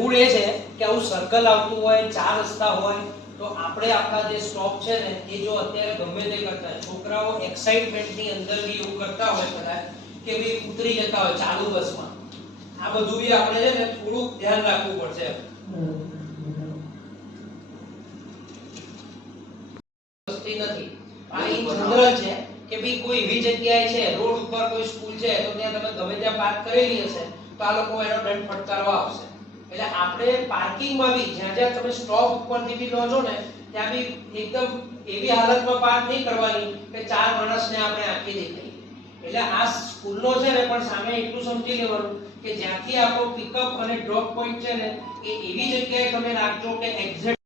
મૂળ એ છે કે આવું સર્કલ આવતું હોય, ચાર રસ્તા હોય, તો આપણે આપણા જે સ્ટોપ છે ને એ જો અત્યારે ગમે તે કરતા હોય, છોકરાઓ એક્સાઇટમેન્ટની અંદર બી એવું કરતા હોય કદાચ કે ભાઈ ઉતરી જતા હોય ચાલુ બસમાં, આ બધું બી આપણે છે ને થોડુંક ધ્યાન રાખવું પડશે. વસ્તી નથી આ ઇન જનરલ છે કે ભાઈ કોઈ એવી જગ્યાએ છે રોડ ઉપર કોઈ સ્કૂલ છે તો ત્યાં તમે ગમે ત્યાં પાર્ક કરેલી હશે તો આ લોકો એનો દંડ ફટકારવા આવશે. એટલે આપણે પાર્કિંગમાં બી જ્યાં જ્યાં તમે સ્ટોપ ઉપરથી બી લો છો ને ત્યાં બી એકદમ એવી હાલતમાં પાર્ક નહીં કરવાની કે ચાર માણસને આપણે આંખી દેખાય. એટલે આ સ્કૂલનો છે ને પણ સામે એટલું સમજી લેવાનું કે જ્યાંથી આપણો પિકઅપ અને ડ્રોપ પોઈન્ટ છે ને એ એવી જગ્યાએ તમે રાખજો કે એક્ઝેક્ટ